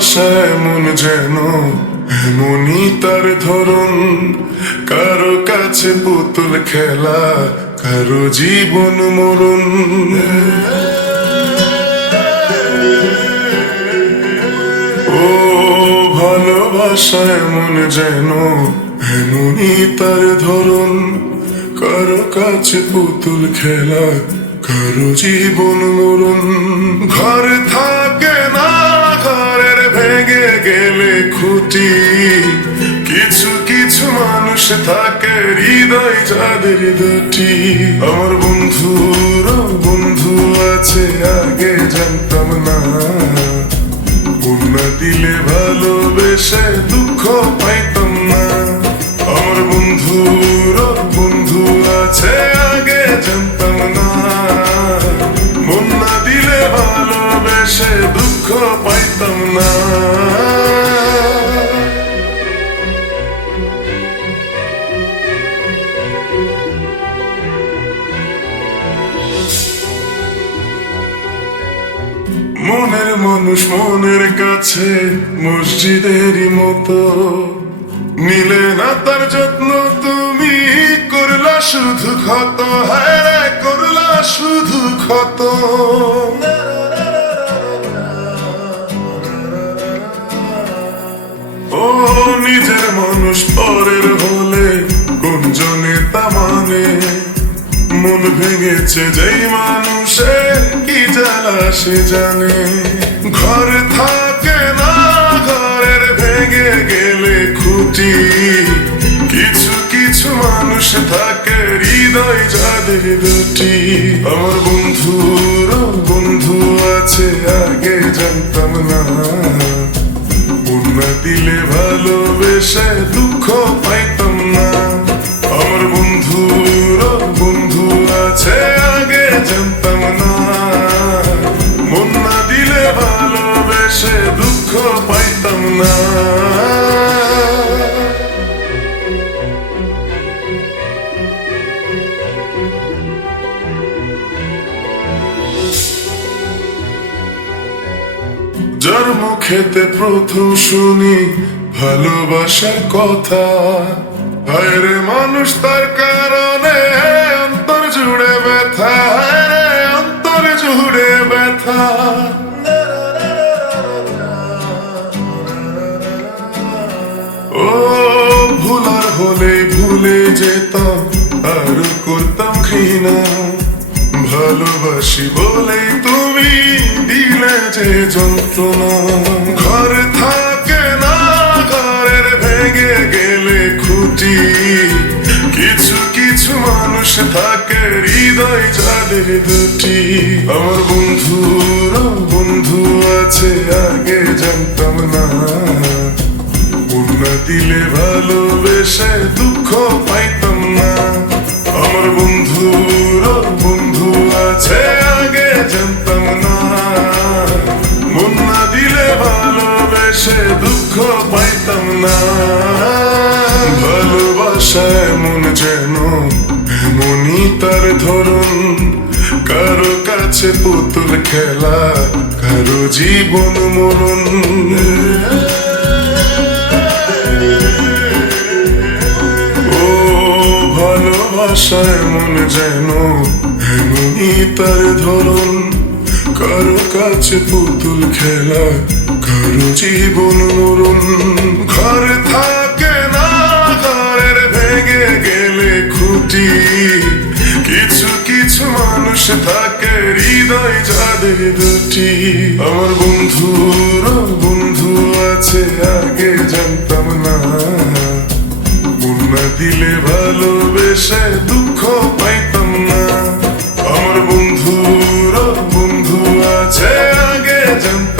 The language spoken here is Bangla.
ভালোবাসা এমন যেন এমনই তার ধরন, কারো কাছে পুতুল খেলা, কারো জীবন মরণ। ও ভালোবাসা এমন যেন এমনই তার ধরন, কারো কাছে পুতুল খেলা, কারো জীবন মরণ। ঘর থাকে না, ঘরের ভেঙে গেলে খুঁটি, কিছু কিছু মানুষ থাকে হৃদয় যাদের দুটি। আমার বন্ধুর বন্ধু আছে আগে জানতাম না, মন না দিলে ভালোবেসে দুঃখ পাইতাম না। আমার বন্ধুর বন্ধু আছে আগে জানতাম না, মন না দিলে ভালোবেসে দুঃখ পাইতাম না। মনের মানুষ মনের কাছে মসজিদেরই মতো, নিলে না তার যত্ন তুমি, করলা শুধু ক্ষত, হায় করলা শুধু ক্ষত। ও নিজের মানুষ পরের হলে গুঞ্জনে তা মানে, মন ভেঙেছে যেই মানুষে কি জ্বালা সে জানে। ঘর থাকে না, ঘরের ভেঙে গেলে খুঁটি, কিছু কিছু মানুষ থাকে হৃদয় যাদের দুটি। আমার বন্ধুর বন্ধু আছে আগে জানতাম না, মন না দিলে ভালোবেসে দুঃখ পাইতাম না। আমার বন্ধুর বন্ধু আছে আগে জানতাম না, মন না দিলে ভালোবেসে দুঃখ পাইতাম না। যার মুখেতে প্রথম শুনি ভালোবাসার কথা, হায় রে মানুষ তার কারণে অন্তর জুড়ে ব্যথা, হায় রে অন্তর জুড়ে ব্যথা। ও ভুলার হলেই ভুলে যেতাম, আর করতাম ঘৃণা, ভালোবাসি বলেই তুমি দিলে যে যন্ত্রণা। ঘর থাকে না, ঘরের ভেঙে গেলে খুঁটি, কিছু কিছু মানুষ থাকে হৃদয় যাদের দুটি। আমার বন্ধুর বন্ধু আছে আগে জানতাম না, মন না দিলে ভালোবেসে দুঃখ পাইতাম না। আমার বন্ধুর বন্ধু আছে আগে জানতাম না, মন না দিলে ভালোবেসে দুঃখ পাইতাম না। ভালোবাসা এমন যেন এমনই তার ধরন, কারো কাছে পুতুল খেলা, কারো জীবন মরণ। ভালোবাসা এমন যেন এমনই তার ধরন, কারো কাছে পুতুল খেলা, কারো জীবন মরণ। ঘর থাকে না, ঘরের ভেঙে গেলে খুঁটি, কিছু কিছু মানুষ থাকে হৃদয় যাদের দুটি। আমার বন্ধুর বন্ধু আছে আগে জানতাম না, মন না দিলে ভালোবেসে দুঃখ পাইতাম না। আমার বন্ধুর বন্ধু আছে আগে জানতাম